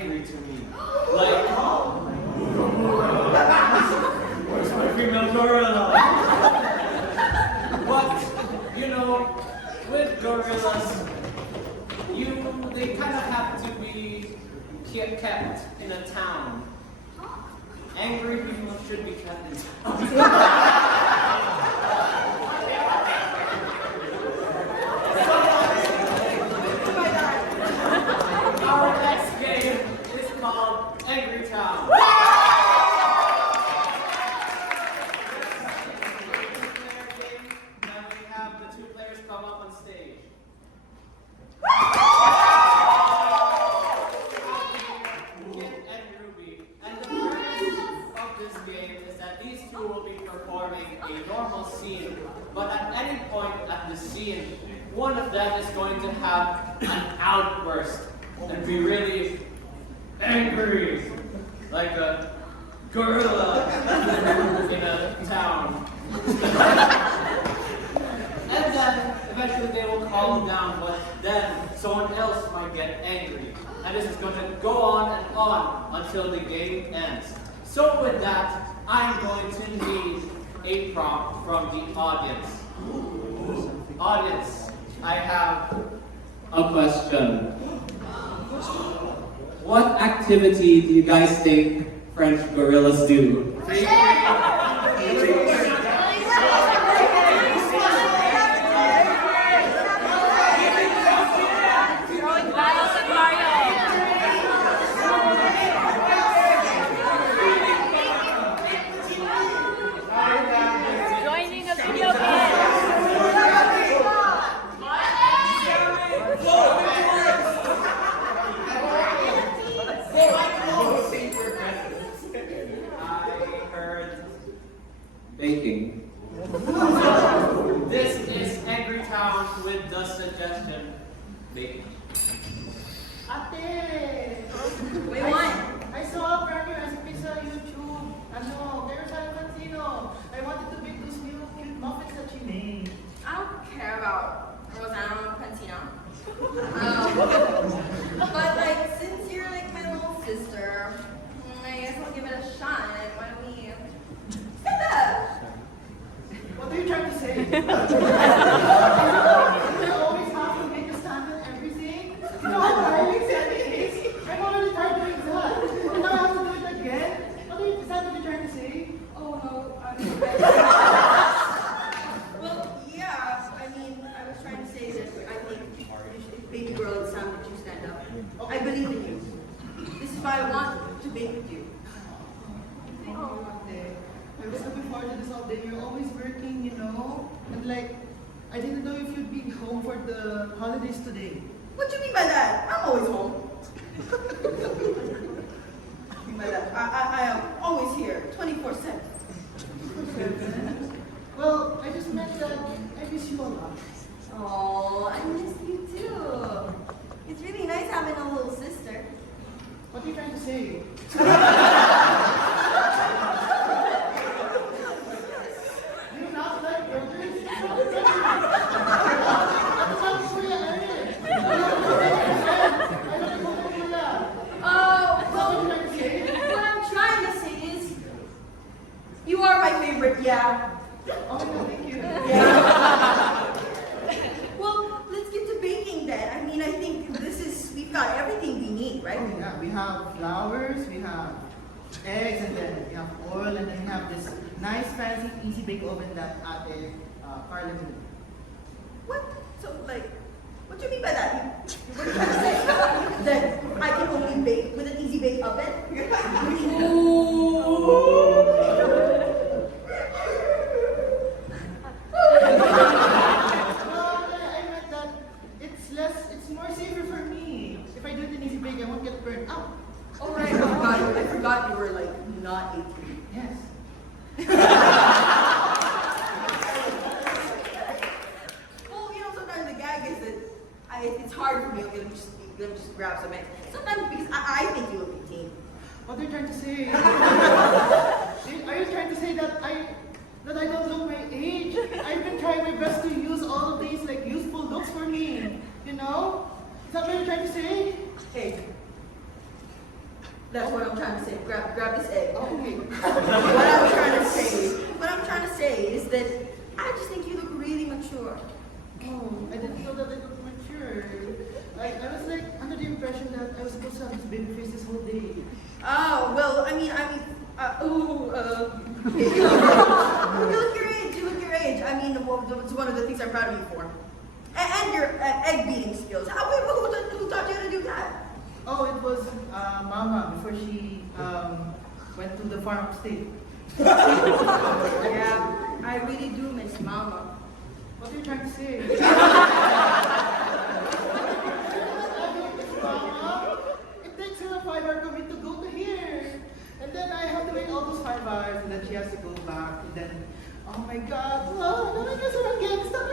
angry to me. Like, where's my female gorilla? But, you know, with gorillas, they kind of have to be kept in a town. Angry people should be kept in town. Our next game is called Angry Town. Now we have the two players come up on stage. Kit and Ruby. And the premise of this game is that these two will be performing a normal scene, but at any point at the scene, one of them is going to have an outburst and be really angry, like a gorilla in a town. And then eventually they will calm down, but then someone else might get angry. And this is going to go on and on until the game ends. So with that, I'm going to need a prompt from the audience. Audience, I have a question. What activity do you guys think French gorillas do? Joining a video game. Baking. This is Angry Town with the suggestion, baking. Ate! Wait, what? I saw a brand new recipe sa YouTube. Pero sa Cancino. I wanted to make those new cute muffins that she made. I don't care about Rosanna Cantina. But like, since you're like my little sister, I guess I'll give it a shot. Why don't we stand up? What are you trying to say? You always have to make a stand on everything? You know how tiring it is? I'm already tired doing that. And now I have to do it again? Is that what you're trying to say? Oh no, well, yeah. I mean, I was trying to say that I think you should, baby girl, it's time that you stand up. I believe in you. This is why I want to bake with you. Oh, Ate. I was looking forward to this all day. You're always working, you know? And like, I didn't know if you'd be home for the holidays today. What do you mean by that? I'm always home. What do you mean by that? I am always here, 24/7. Well, I just meant that I miss you a lot. Oh, I miss you too. It's really nice having a little sister. What are you trying to say? Do you not like burgers? Well, what I'm trying to say is, you are my favorite, yeah. Oh, no, thank you. Yeah. Well, let's get to baking then. I mean, I think we've got everything we need, right? Oh, yeah, we have flowers, we have eggs, and then we have oil, and then we have this nice, fancy, easy bake oven that Ate Carla made. What? So, like, what do you mean by that? What are you trying to say? That I can only bake with an easy bake oven? I meant that it's more safer for me. If I do it in easy bake, I won't get burnt out. Oh, right. I forgot you were, like, not 18. Yes. Well, you know, sometimes the gag is that it's hard for me. Okay, let me just grab some eggs. Sometimes because I think you look 18. What are you trying to say? Are you trying to say that I don't look my age? I've been trying my best to use all of these like useful looks for me. You know? Is that what you're trying to say? Hey, That's what I'm trying to say. Grab this egg. Oh, okay. What I'm trying to say is that I just think you look really mature. Oh, I didn't know that I looked mature. I was like under the impression that I was supposed to have this baby face this whole day. Oh, well, you look your age. You look your age. I mean, well, it's one of the things I'm proud of you for. And your egg beating skills. Who taught you how to do that? Oh, it was Mama before she went to the farm upstate. Yeah, I really do miss Mama. What are you trying to say? Mama, it takes her a 5-hour commute to go to here. And then I have to wait all those 5 hours and then she has to go back and then, oh my God, no, I guess again, stop